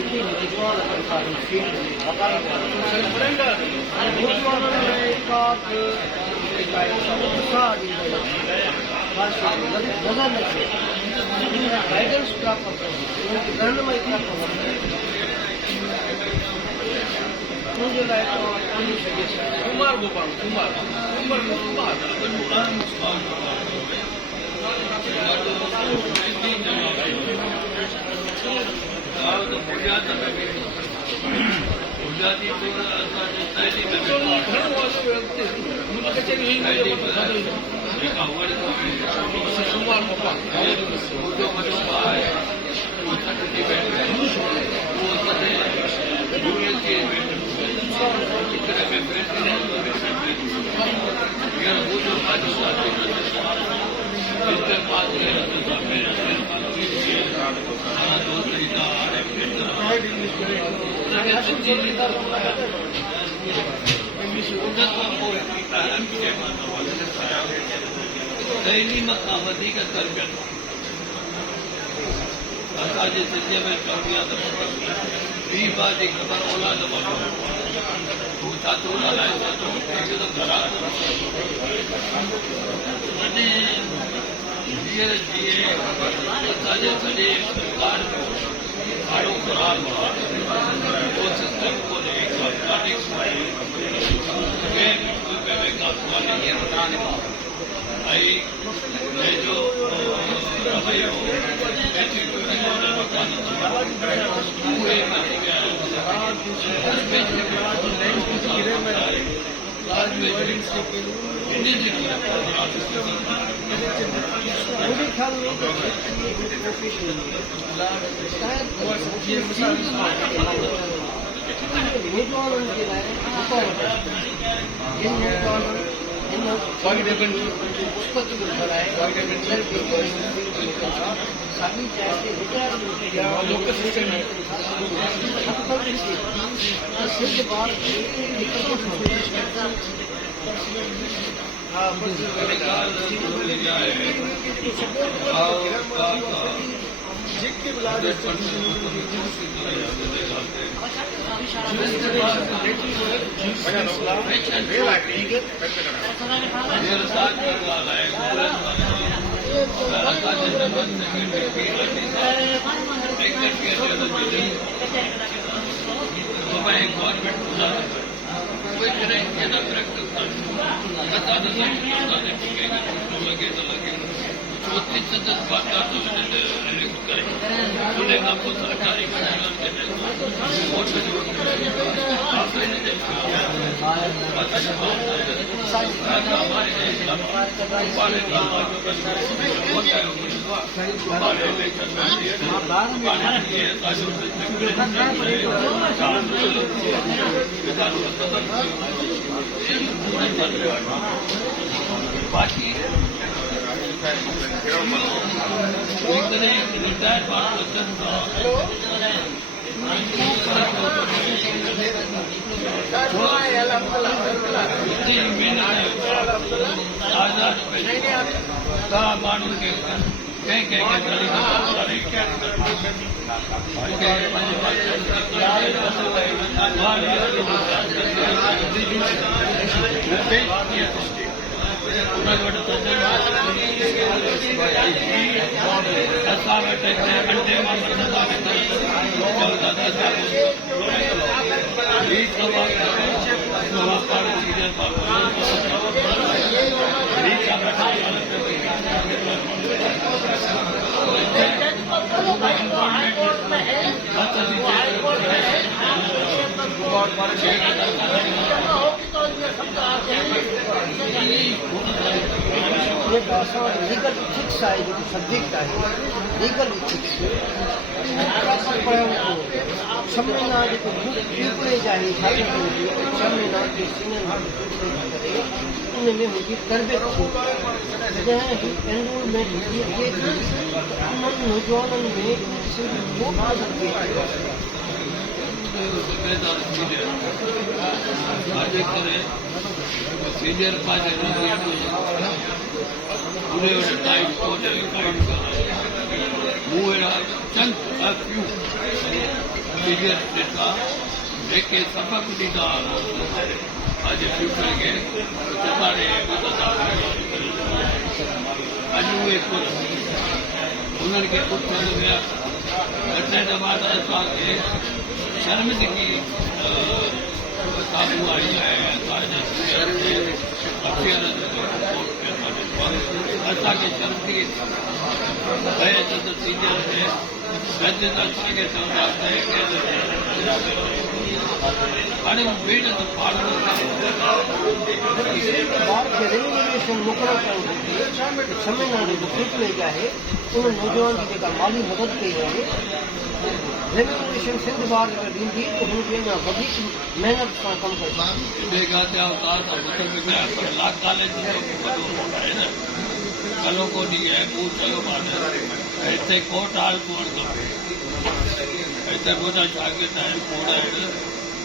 quindi mi ricordo per fare un film di legal ethics आहे जेको subject आहे legal ethics छह महीना जेको प्यूपरेज आहे छह महीना के सीनियर करे उन में हुनजी तरबियत थी जॾहिं एनरोलमेंट थी अचे थी उन्हनि नौजवाननि में सिंधी वोट सघे सीनियर पूरे टाइम को चंद प्रोसीजर ॾिठा जेके सबक ॾींदा अॼु फ्यूचर खे चबारे अॼु उहे कोन्ह उन्हनि खे पुछण विया घटि दफ़ा त असांखे शर्मिंदगी साम्हूं आई आहे असांजे असांखे शर्मिंदगी भए त सीनियर थे गॾु त असांखे चवंदा हाणे भेण त पाड़ो बार खे रेम्यूनरेशन मुक़ररु करणु घुरिजे तमिलनाडु जो प्रिविलेज आहे उन नौजवान जी जेका माली मदद कई वञे रेम्यूनरेशन सिंध बार अगरि ॾींदी त हुनखे अञा वधीक महिनत सां कमु करे कलो को ॾींहुं आहे मूं चयो हिते कोर्ट हाल कोन खपे हिते मुंहिंजा शागिर्द आहिनि खोड़ आहिनि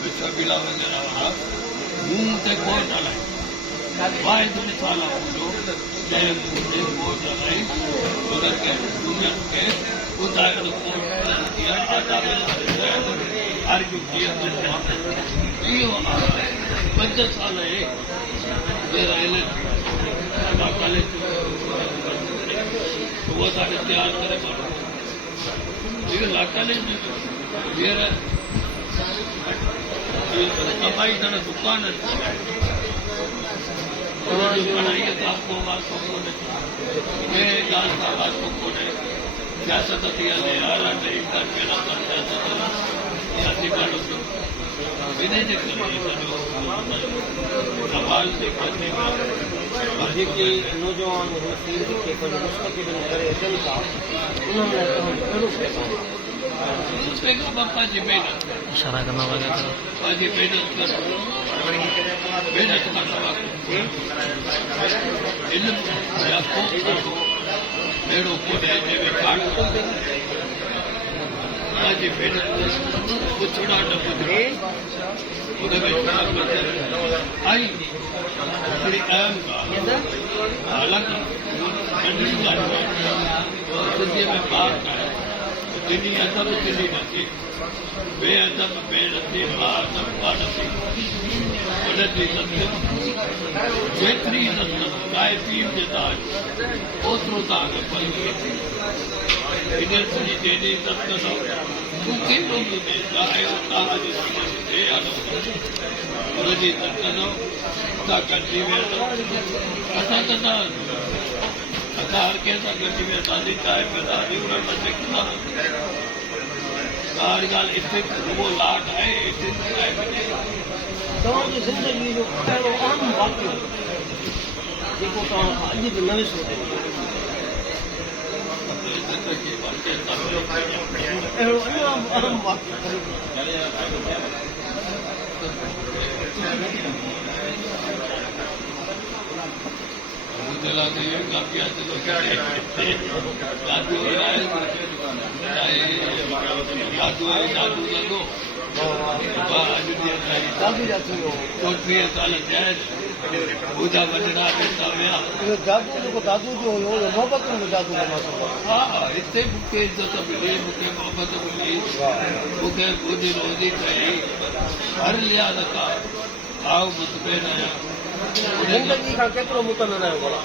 विश्वविला वग़ैरह वारा मूं हुते कोर्ट हलाई वाहिद मिसाल आहे मुंहिंजो जंहिं मुंहिंजे कोर्ट हलाई उन्हनि खे जूनियर खे ॿुधायो इहो 5 साल उहो तव्हांखे तयारु करे माण्हू इहो लाकाले हींअर कमाई करण दुकान पढ़ाईअ सां को वास्तो कोन्हे कंहिं ॻाल्हि सां वास्तो कोन्हे सियासत थी हले सियासी माण्हू इन जे करे सवाल जेके नौजवान हिन फील्ड खे पंहिंजो मुस्तक़बिल करे अचनि था उन्हनि लाइ तव्हांजो कहिड़ो पैगाम पंहिंजी महिनत पंहिंजी महिनत इल्मु या को अहिड़ो कोन्हे जंहिंमें काट पंहिंजी महिनत पुछड़ा न पुछड़ा उनमें आई हिकिड़ी अहम ॻाल्हि हालांकि नंढड़ी ॻाल्हि सिंधीअ में ॿार आहे दिल्ली अदब दिल्ली नथी बेअदब बेनथी बाअदब बानथी उनजी जेतिरी गाए पीउ जे तव्हां ओतिरो तव्हांखे फल सॼी जहिड़ी इज़त कंदव मूंखे तव्हांजी हुनजी इज़त कंदव तव्हां गॾिजी वेहंदव असां त न असां हर कंहिं सां गॾिजी वेहंदासीं चाहे पीअंदासीं उन्हनि सां सिखंदासीं हर ॻाल्हि हिते उहो लाट आहे हिते तव्हांजी ज़िंदगी जो अहिड़ो अहम वाक़ियो जेको तव्हां खां अॼु बि न विसरो अहिड़ो अहम वाक़ियो जादू लॻो चोटीह साल थिया आहिनि ॿुधा वॾड़ा वेंदा विया इहो जादू जेको दादू जो हुयो उहो मोहबत जो जादू हा हिते मूंखे इज़त मिली मूंखे मोहबत मिली मूंखे ॿुधी रोज़ी कई हर लिहाज़ खां भाव मुतबेन आहियां ज़िंदगी खां केतिरो मुतमिन आहियो भला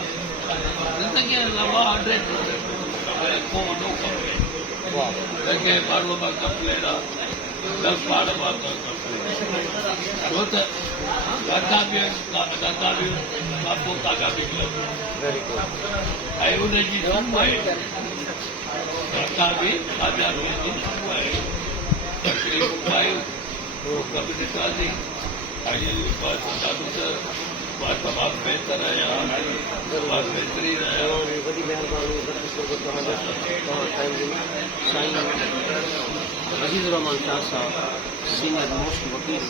ज़िंदगीअ लंबा 100 को वॾो खपे लॻे माण्हूअ मां कंप्लेन आहे 10 ॿार मां छो त दादा बि खां पोइ ताज़ा बि ऐं उनजी सुम्ह आहे दादा बि ताज़ा बि कमु ॾिठासीं ॾाढो त मां तमामु बहितर आहियां तमामु बहितरीन आहियां वॾी महिरबानी साईं अज़ीज़ रहमान शाह साहब सीनियर मोस्ट वकील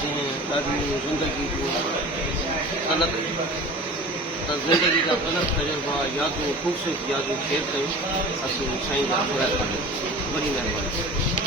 जंहिं ॾाढी ज़िंदगी जो अलॻि ज़िंदगी जा अलॻि तजुर्बा यादूं ख़ूबसूरत यादूं शेयर कयूं असीं साईं जा वॾी महिरबानी